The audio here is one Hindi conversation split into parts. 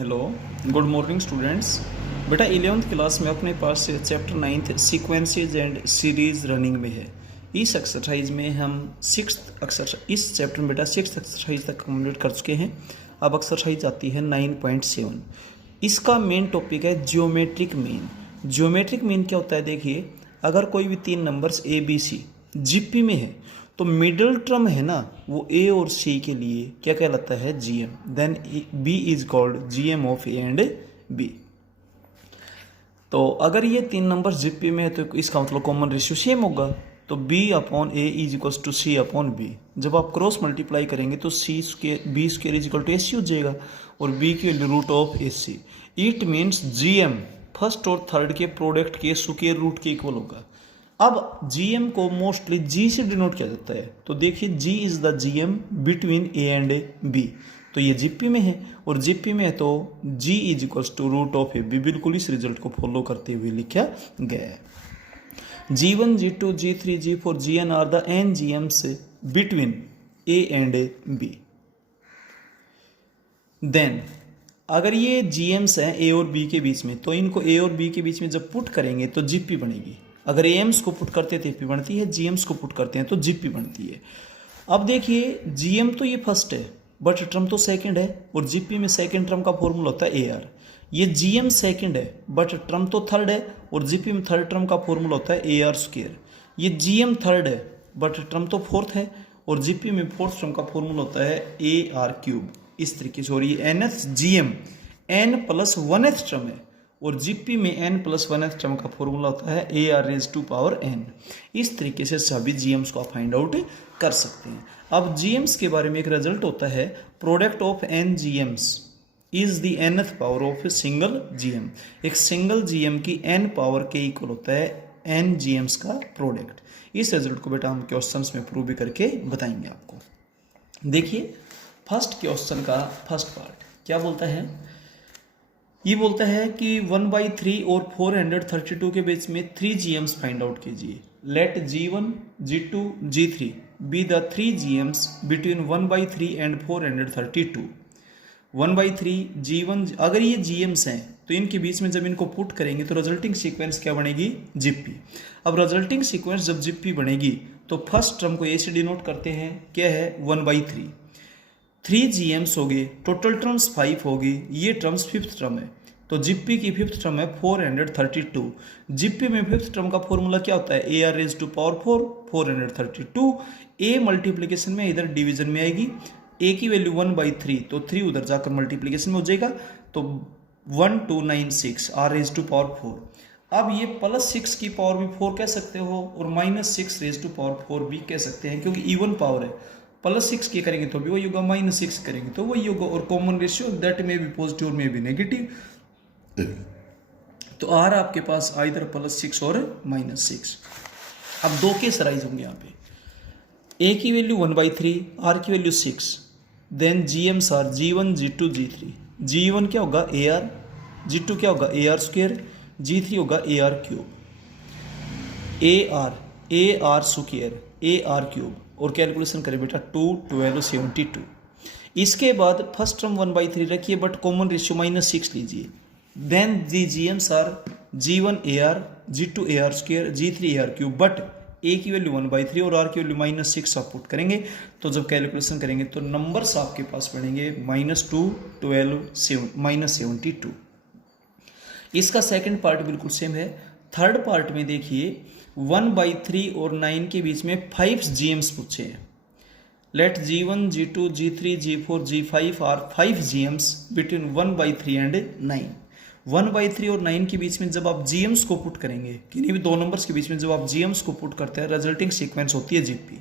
Hello, good morning students. बेटा 11th क्लास में अपने पास chapter 9 sequences and series running में है। इस एक्सरसाइज में हम इस चैप्टर में बेटा 6th एक्सरसाइज तक कंप्लीट कर चुके हैं। अब एक्सरसाइज आती है 9.7। इसका मेन टॉपिक है ज्योमेट्रिक मीन। ज्योमेट्रिक मीन क्या होता है, देखिए अगर कोई भी तीन numbers A B C GP में है तो मिडिल टर्म है ना, वो ए और सी के लिए क्या कहलाता है, GM. Then B is called GM of A and B. तो अगर ये तीन नंबर जीपी में है तो इसका मतलब कॉमन रेशियो सेम होगा, तो B upon A is equal to C upon B. जब आप क्रॉस मल्टीप्लाई करेंगे तो C square B square is equal to A C हो जाएगा और बी की value root of A C. It means GM first और थर्ड के प्रोडक्ट के स्क्वायर रूट के इक्वल होगा। अब जीएम को मोस्टली जी से डिनोट किया जाता है, तो देखिए G is the GM between A and B. तो ये जीपी में है और जीपी में है तो G is equals to root of A B. बिल्कुल इस रिजल्ट को फॉलो करते हुए लिखा गया है। G1, G2, G3, G4, Gn are the N GMs between A and B. Then अगर ये जीएम्स हैं ए और बी के बीच में, तो इनको ए और बी के बीच में जब पुट करेंगे तो जीपी बनेगी। अगर एम्स को पुट करते हैं तो पी बनती है, जीएम्स को पुट करते हैं तो जीपी बनती है। अब देखिए जीएम तो ये फर्स्ट है बट टर्म तो सेकंड है और जीपी में सेकंड टर्म का फॉर्मूला होता है एआर। ये जीएम सेकंड है बट टर्म तो थर्ड है और जीपी में थर्ड टर्म का फॉर्मूला होता है एआर स्क्वायर। ये जीएम थर्ड है बट टर्म तो फोर्थ है और जीपी में फोर्थ टर्म का फॉर्मूला होता है ए आर क्यूब। इस तरीके से, और ये nth GM n plus one th term है और जीपी में n plus one th term का फॉर्मूला होता है A R raise to power n. इस तरीके से सभी जीएम्स को आप फाइंड आउट कर सकते हैं। अब जीएम्स के बारे में एक रिजल्ट होता है, product of N GMs is the nth power of A single GM. एक सिंगल जीएम की एन पावर के इक्वल होता है एन जीएम्स का प्रोडक्ट। इस रिजल्ट को बेटा हम क्वेश्चंस में प्रूव भी करके बताएंगे आपको। देखिए फर्स्ट क्वेश्चन का फर्स्ट पार्ट क्या बोलता है, ये बोलता है कि 1/3 और 432 के बीच में 3 जीएम्स फाइंड आउट कीजिए। Let G1, G2, G3 be the 3 GMs between 1/3 and 432। 1/3 G1, अगर ये जीएम्स हैं तो इनके बीच में जब इनको पुट करेंगे तो रिजल्टिंग सीक्वेंस क्या बनेगी, जीपी। अब रिजल्टिंग सीक्वेंस जब जीपी बनेगी तो फर्स्ट टर्म को ए से डिनोट करते हैं, क्या है 1/3। 3 जीएम्स हो गए, टोटल टर्म्स 5 होगी, ये टर्म्स फिफ्थ टर्म है तो जीपी की फिफ्थ टर्म है 432। जीपी में फिफ्थ टर्म का फॉर्मूला क्या होता है, A R raise to power 4 432। A multiplication में इधर डिवीजन में आएगी, ए की वैल्यू 1/3 तो 3 उधर जाकर मल्टीप्लीकेशन में हो जाएगा तो 1296 आर रेज टू पावर 4। अब ये +6 की पावर भी 4 कह सकते हो और -6 रेज टू पावर 4 भी कह सकते हैं क्योंकि इवन पावर है। +6 की करेंगे तो भी वही होगा, -6 करेंगे तो वही होगा, और कॉमन रेशियो दैट में भी पॉजिटिव और में भी नेगेटिव। तो आर आपके पास आइदर +6 और -6। अब दो केस राइज होंगे यहाँ पे, ए की वैल्यू 1/3, आर की value 6। Then GMs are G1, G2, G3। G1 क्या होगा ए आर, G2 क्या होगा ए आर स्क्वेयर, G3 होगा ए आर क्यूब। ए आर स्क्वेयर ए आर क्यूब, और कैलकुलेशन करें बेटा 2 12 72। इसके बाद फर्स्ट टर्म 1/3 रखिए बट कॉमन रेशियो -6 लीजिए। Then the GMs are G1 A R, G2 A R square, G3 A R cube, but A की वैल्यू 1/3 और आर की वैल्यू -6 आप पुट करेंगे तो जब कैलकुलेशन करेंगे तो नंबर्स आपके पास पड़ेंगे -2 12 -72। इसका सेकंड पार्ट बिल्कुल सेम है। थर्ड पार्ट में देखिए 1/3 और 9 के बीच में 5 जीएम्स पूछे हैं। Let G1, G2, G3, G4, G5 are 5 GMs between 1/3 and 9। 1/3 और 9 के बीच में जब आप जीएम्स को पुट करेंगे, किन्हीं भी दो नंबर्स के बीच में जब आप जीएम्स को पुट करते हैं, रिजल्टिंग सीक्वेंस होती है जीपी।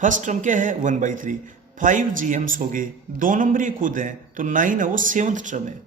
फर्स्ट टर्म क्या है 1/3, 5 जीएम्स हो गए, दो नंबर ही खुद हैं तो 9 है वो सेवंथ टर्म है।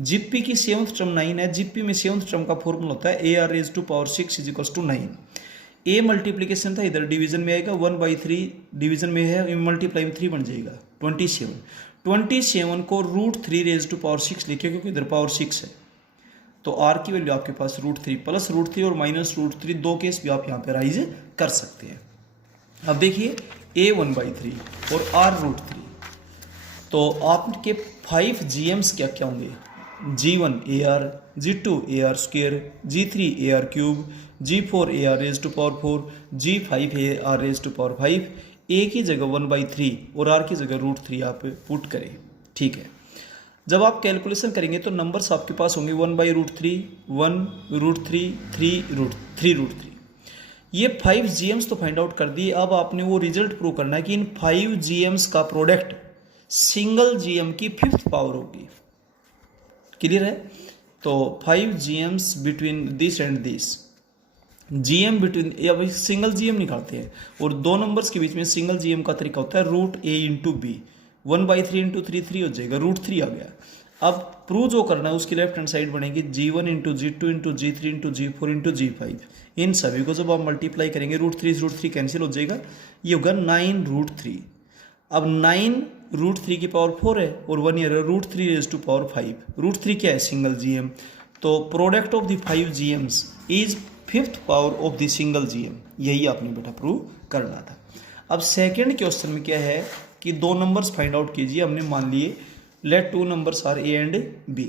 जीपी की सेवंथ टर्म 9 है, जीपी में सेवंथ टर्म का फॉर्मूला होता है A R raise to power 6 is equal to 9। A multiplication था, इधर डिवीजन में आएगा, 1/3 डिवीजन में है, मल्टीप्लाई में 3 बन जाएगा 27। 27 को √3 रेज टू पावर 6 लिखे क्योंकि इधर पावर 6 है तो आर की वैल्यू आपके पास √3 +√3 और -√3 दो केस भी आप यहाँ पे राइज कर सकते हैं। अब देखिए ए 1/3 और आर √3, तो आपके 5 जीएम्स क्या क्या होंगे, G1 AR, G2 AR square, G3 AR cube, G4 AR raised to power 4, G5 AR raised to power 5। ए की जगह 1/3 और आर की जगह √3 आप पुट करें। ठीक है, जब आप कैलकुलेशन करेंगे तो नंबर्स आपके पास होंगे 1/√3, 1√3, 3√3। ये 5 GMs तो फाइंड आउट कर दिए। अब आपने वो रिजल्ट प्रूव करना है कि इन 5 GMs का प्रोडक्ट सिंगल GM की 5th पावर होगी। क्लियर है? तो 5 GMs between this and this, GM between, अब सिंगल GM निकालते हैं और दो नंबर्स के बीच में सिंगल GM का तरीका होता है √a × b। 1/3 × 3 3 हो जाएगा, √3 आ गया। अब प्रूव जो करना है उसकी लेफ्ट हैंड साइड बनेगी G1 × G2 × G3 × G4 × G5। इन सभी को जब आप मल्टीप्लाई करेंगे √3 कैंसिल हो जाएगा, ये होगा 9√3। अब 9√3 की पावर 4 है और 1 ईयर √3 रेज़ टू पावर 5। √3 क्या है? Single GM। तो product of the 5 GMs is 5th power of the single GM। यही आपने बेटा प्रूव करना था। अब सेकेंड क्वेश्चन में क्या है कि दो नंबर्स फाइंड आउट कीजिए। हमने मान लिए let 2 numbers are A and B।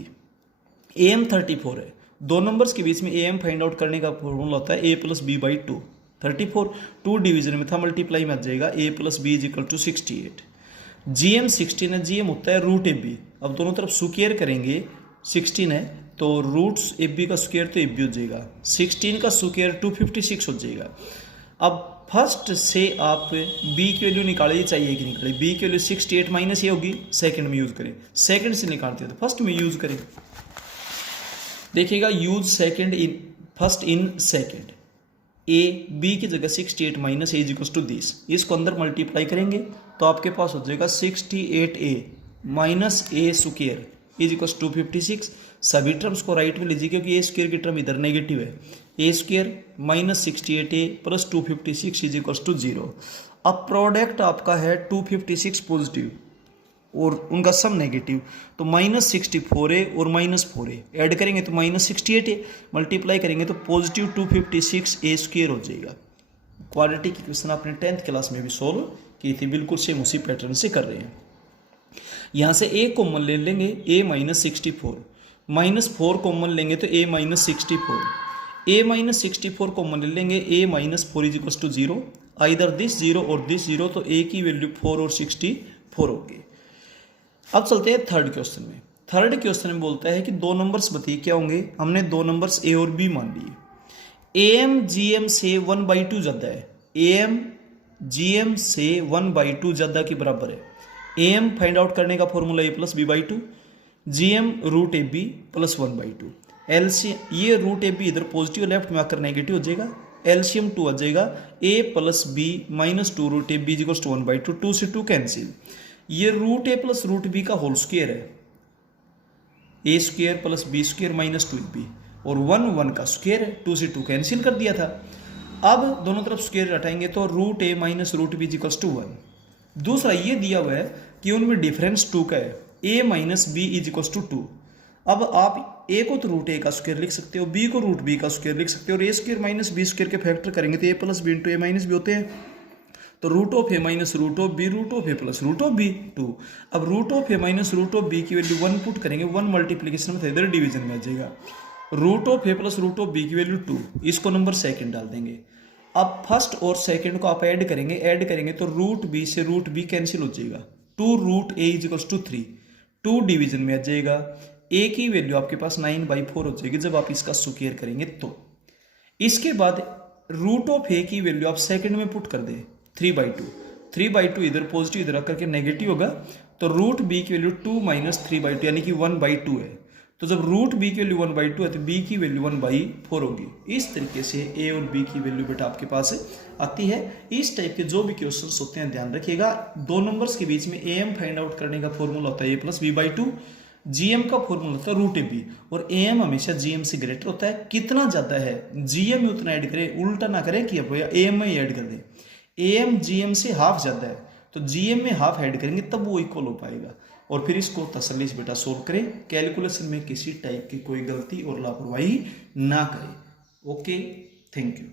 AM 34 है, दो नंबर्स के बीच में AM फाइंड आउट करने का फॉर्मूला होता है A + B/2। 34 2 डिवीजन में था, मल्टीप्लाई में आ जाएगा A + B = 68। GM 16 है, GM होता है √AB। अब दोनों तरफ स्क्वायर करेंगे, 16 है तो √AB का स्क्वायर तो AB हो जाएगा, 16 का स्क्वायर 256 हो जाएगा। अब फर्स्ट से आप B की वैल्यू निकालिए, चाहिए कि निकालिए। B की वैल्यू 68 माइनस ये होगी, सेकंड में यूज करें। सेकंड से निकालते हैं तो फर्स्ट में यूज करें। देखिएगा, use second in first in second. A B की जगह 68 माइनस A = 10। इसको अंदर मल्टीप्लाई करेंगे तो आपके पास हो जाएगा 68A माइनस A स्क्वायर = 256। सभी टर्म्स को राइट में लीजिए क्योंकि A स्क्वायर की टर्म इधर नेगेटिव है। A square minus 68A + 256 = 0। अब प्रोडक्ट आपका है 256 पॉजिटिव और उनका सम नेगेटिव, तो -64A और -4A ऐड करेंगे तो -68A, मल्टीप्लाई करेंगे तो पॉजिटिव 256A स्क्वायर हो जाएगा। क्वाड्रेटिक की क्वेश्चन आपने 10th क्लास में भी सोल्व की थी, बिल्कुल सेम उसी पैटर्न से कर रहे हैं। यहाँ से A कॉमन ले लेंगे, A -64, -4 कॉमन लेंगे तो A -64, A -64 कॉमन ले लेंगे, A -4 = 0। आइदर दिस 0 और दिस 0, तो A की वैल्यू 4 और 64 होगी। अब चलते हैं थर्ड क्वेश्चन में। थर्ड क्वेश्चन में बोलता है कि दो नंबर्स बताइए क्या होंगे। हमने दो नंबर्स A और B मान लिए। AM GM से 1/2 ज़्यादा है, AM GM से 1/2 ज़्यादा के बराबर है। AM फाइंड आउट करने का formula A + B/2, GM √AB + 1/2। LCM, ये √AB इधर पॉजिटिव लेफ्ट में आकर नेगेटिव हो जाएगा, एलसीएम 2 आ जाएगा। A + B - 2 √AB = 1/2, 2 से 2 कैंसिल। ये √A + √B का होल स्क्वायर है, A square + B square - 2AB, और 1 का स्क्वायर है, 2 से 2 कैंसिल कर दिया था। अब दोनों तरफ स्क्वायर हटाएंगे तो √A - √B = 1। दूसरा ये दिया हुआ है कि उनमें डिफरेंस 2 का है, A - B = 2। अब आप A को तो √A का स्क्वायर लिख सकते हो, B को √B का स्क्वायर लिख सकते हो, और A स्क्वायर - B स्क्वायर के फैक्टर करेंगे तो A + B × A - B होते हैं। तो √A - √B, √A + √B 2। अब √A - √B की वैल्यू 1 पुट करेंगे, 1 मल्टीप्लीकेशन में इधर डिवीजन में आ जाएगा। √A + √B की वैल्यू 2, इसको नंबर सेकंड डाल देंगे। अब फर्स्ट और सेकंड को आप ऐड करेंगे तो √B से √B कैंसिल हो जाएगा, 2√A = 3, 2 डिवीजन में आ जाएगा। A की वैल्यू आपके पास 9/4 हो जाएगी जब आप इसका स्क्वायर करेंगे तो। इसके बाद √A की वैल्यू आप सेकंड में पुट कर दें, 3/2, 3/2 इधर पॉजिटिव इधर आकर के नेगेटिव होगा, तो √B की वैल्यू 2 - 3/2 यानी कि 1/2 है। तो जब √B की वैल्यू 1/2 है तो B की वैल्यू 1/4 होगी। इस तरीके से A और B की वैल्यू बेटा आपके पास आती है। इस टाइप के जो भी क्वेश्चंस होते हैं ध्यान रखिएगा। दो नंबर्स के बीच में AM फाइंड आउट करने का फॉर्मूला होता है A + B/2, GM का फॉर्मूला होता है √AB, और AM हमेशा GM से ग्रेटर होता है। कितना ज़्यादा है GM में उतना ऐड करें, उल्टा ना करें कि अब AM में ऐड कर दें। AM GM से हाफ ज़्यादा है तो GM में हाफ ऐड करेंगे तब वो इक्वल हो पाएगा। और फिर इसको तसल्ली से बेटा सोल्व करें, कैलकुलेशन में किसी टाइप की कोई गलती और लापरवाही ना करें। Okay, thank you.